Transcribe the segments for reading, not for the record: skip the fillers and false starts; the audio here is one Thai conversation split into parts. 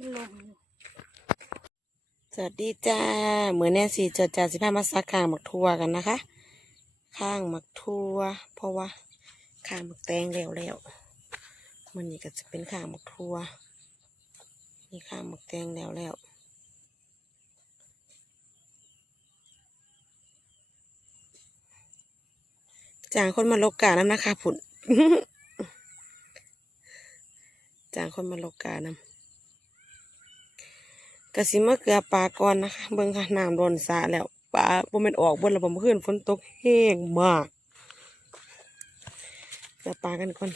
มันลมสวัสดีจ้าเหมือนแน่สิจดจ่า15มาซักข้างหมักทั่วกันนะคะข้างหมักทั่วเพราะว่าข้างหมักแตงแล้วมันนี่ก็จะเป็นข้างหมักทั่วนี่ข้างหมักแตงแล้วจางคนมาลกกาน้ำนะคะผุน จางคนมาลกกาน้ำกระสิมะเกลือปลาก่อนนะคะเบิ่งค่ะน้ำโดนสาแล้วปลาบ่แม่นออกเบิ่นแล้วบ่เมื่อคืนฝนตกแห้งมากเกลือปลากันก่อน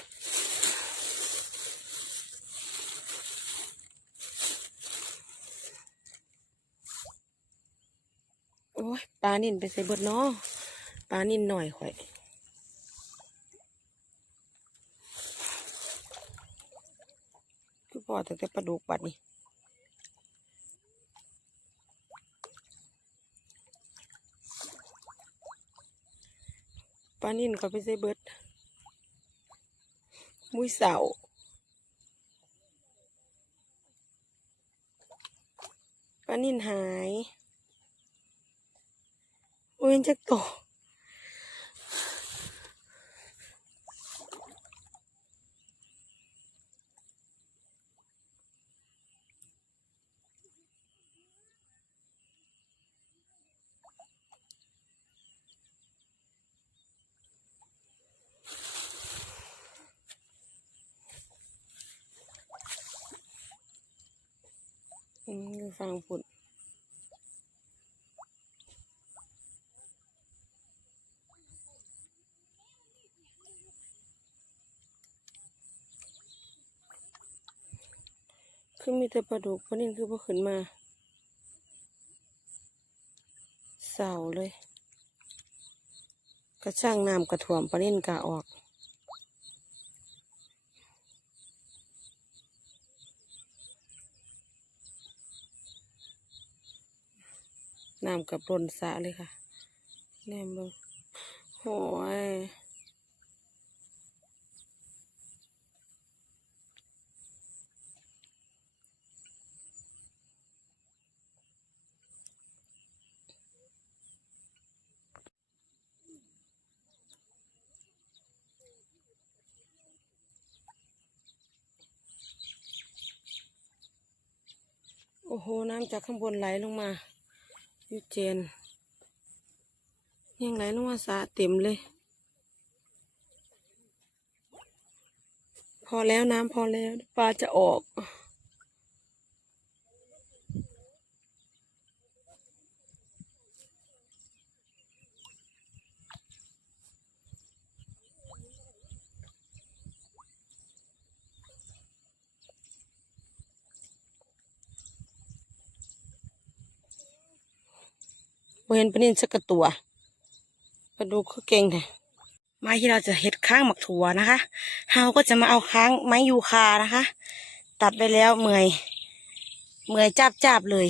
โอ้ยปลานิ่นไปใส่เบิดเนาะปลานิ่นหน่อยข่อยคือพอแต่ปลาดุกปัดนี่ปลานิ่นข่อยไปใส่เบิดมุ้ยเสาปลานิ่นหายโอ้ยจักโตฟังฝุ่นคือมีแต่ปลาดุกปลานิ่นคือพอขึ้นมาเสาเลยกระช่างน้ำกระถ่วมปลานิ่นกะออกน้ำกับล้นสระเลยค่ะแนมเบิ่งโอ้ยโอ้โหน้ำจากข้างบนไหลลงมายูเจนยังไหลลงมาสระเต็มเลยพอแล้วน้ำพอแล้วปลาจะออกเห็นปลานิ่นสักตัวปลาดุกคือเก่งเลยไม้ที่เราจะเห็ดข้างหมักถั่วนะคะเราก็จะมาเอาค้างไม้ยูคานะคะตัดไปแล้วเมื่อยจับเลย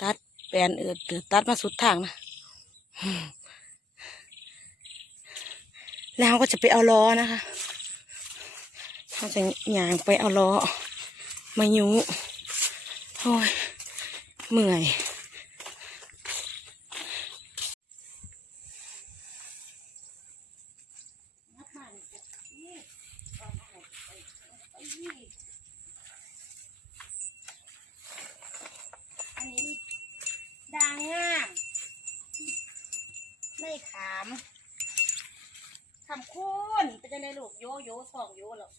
ตัดแปลนตัดมาสุดทางนะแล้วเราก็จะไปเอาล้อนะคะเราจะย่างไปเอาล้อมายูโอ้ยเมื่อยอันนี้ด่างงามไม่ขามทำคุณเป็นยังไงลูกโยสองโยหรอก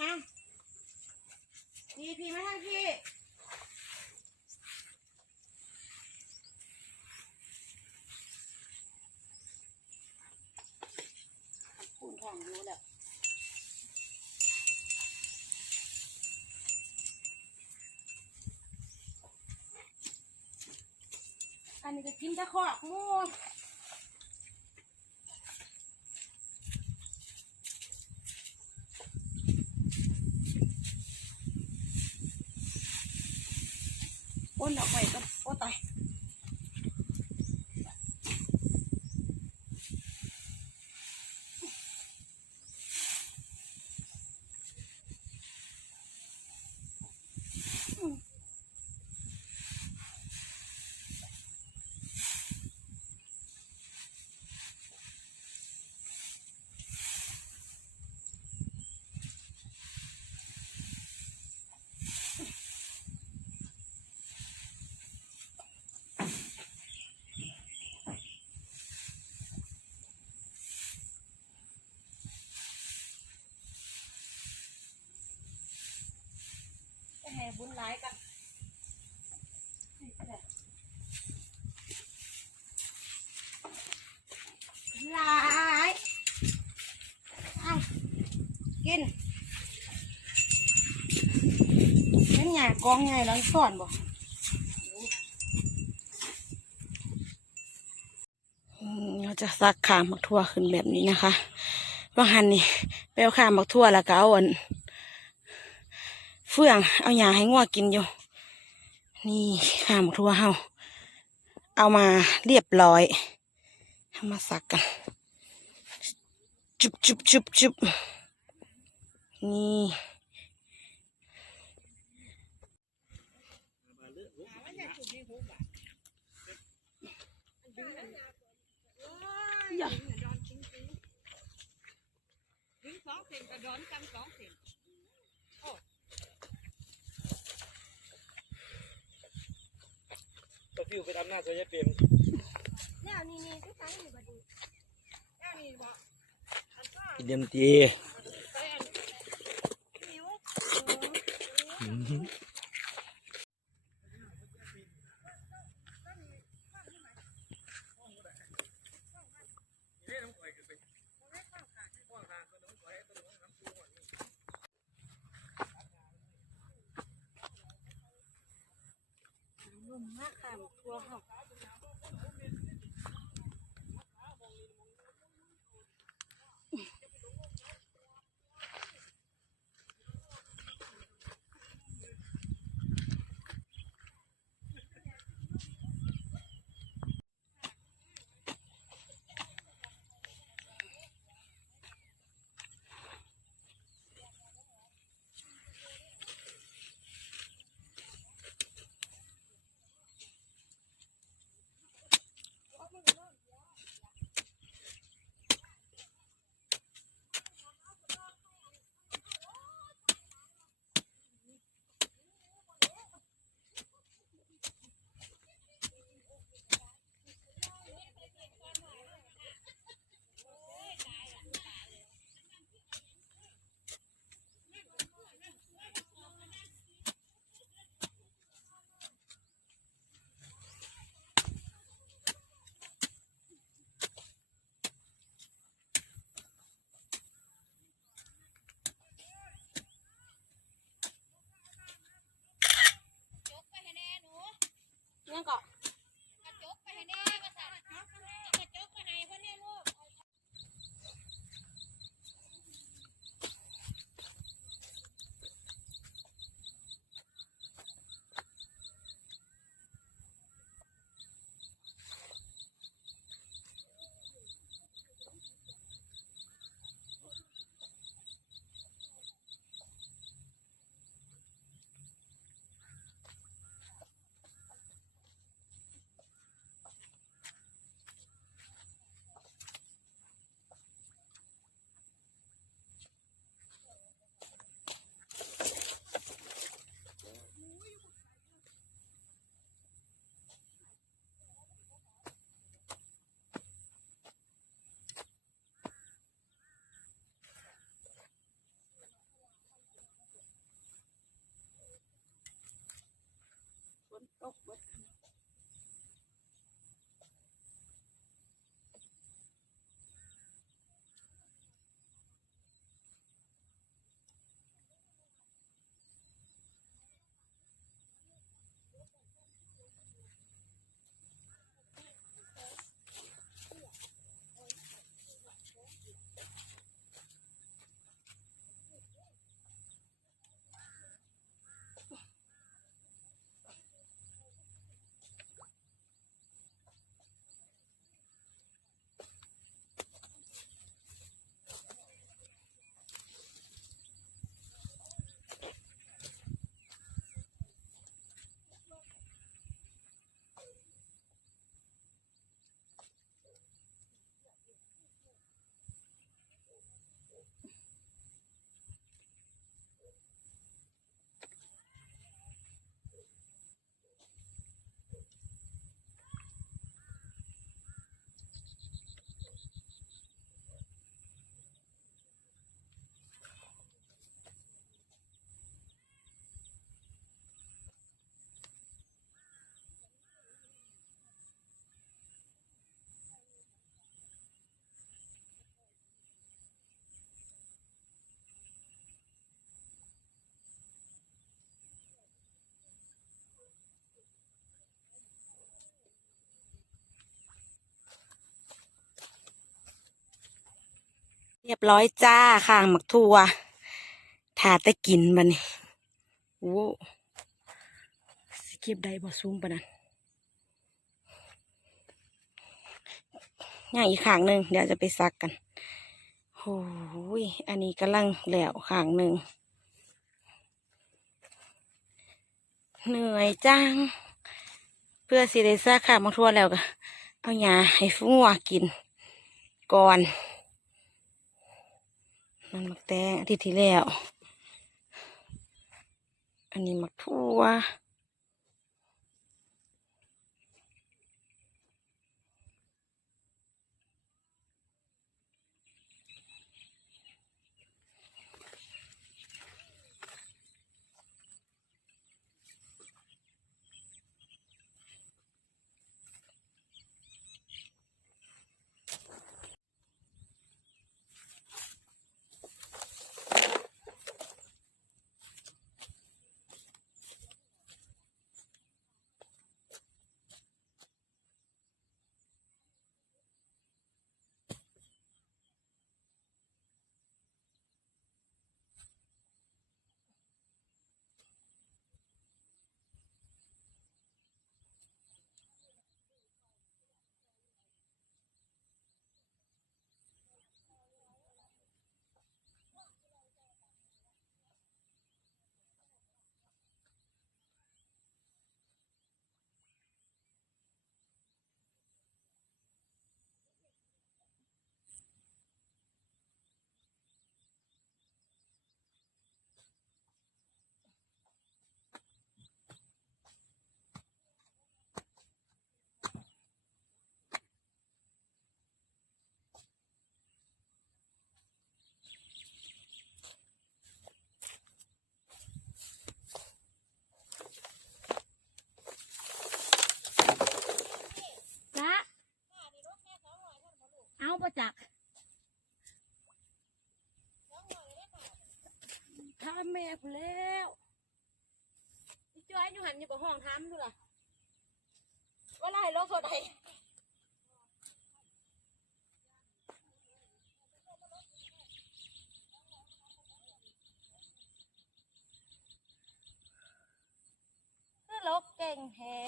ฮะพี่มาทางพี่คุณทองโยแล้วอันนี้จะกินตะขอกมูอ้นออกไปก็โอ้ตาย บุญหลายกันหลายกินเป็นไงกองไงแล้วสอนบ่เราจะซักขามมักทั่วขึ้นแบบนี้นะคะบางหันนี่ไปเอาขามมักทั่วแล้วก็เอาเฟื่องเอาหญ้าให้งัวกินอยู่นี่ขามมักทั่วเฮาเอามาเรียบร้อยเอามาซักกันจุบจุบจุบจุบนี่ตัวฟิวไปทำหน้าโซยเปรมกินเดียมตียังก็ฝนตกเบิด รียบร้อยจ้าข้างหมักทั่วถาแต่กินบัดนี้โอ้สิเก็บได้บ่สูงปานนั้นย่างอีกข้างหนึ่งเดี๋ยวจะไปซักกันโอ้ยอันนี้กำลังแล้วข้างหนึ่งเหนื่อยจังเพื่อสิได้ซักข้างหมักทั่วแล้วก็เอาหญ้าให้ฟูงัวกินก่อนมันหมักแตงอาทิตย์ที่แล้วอันนี้หมักทั่วจ้าเอาประจักทำแม่กูแล้วพี่จ้อยอยู่หันอยู่กับห้องทำดูล่ะว่าไรโลกโซดาคือลกเก่งแท้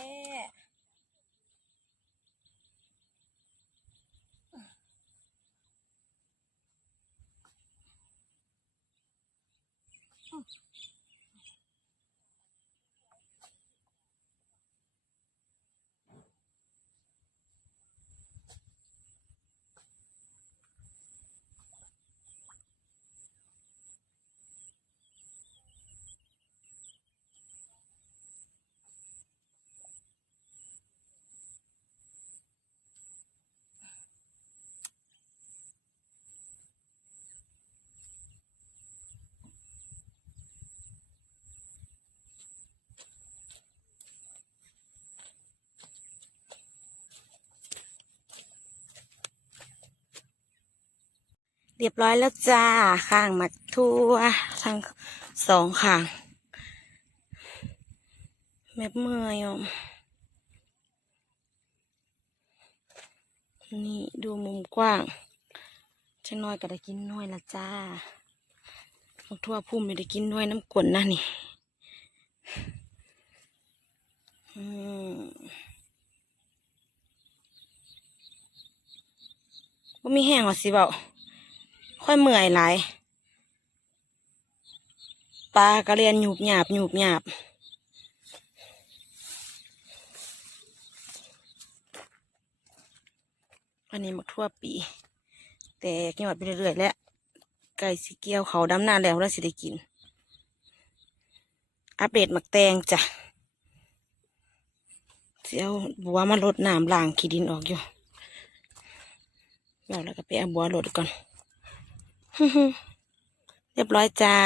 เรียบร้อยแล้วจ้าข้างหมักทั่วทั้งสองข้างแม่เมื่อยอ่ะนี่ดูมุมกว้างจะน้อยก็ได้กินน้อยละจ้าหมักทั่วพุ่มไม่ได้กินน้อยน้ำกลนนะนี่ว่ามีแห้งหรอสิเบาค่อยเมื่อยหลายปลากระเรียนหยุบหยาบหยุบหยาบอันนี้หมักทั่วปีแต่กินหมดไปเรื่อยๆแล้วไก่สีเกียวเขาดำหน้าแล้วสิได้กินอัปเดตหมักแตงจ้ะเสียวบัวมาลดน้ำล้างขี้ดินออกอยู่แล้วก็ไปเอาบัวลดก่อน เรียบร้อยจ้า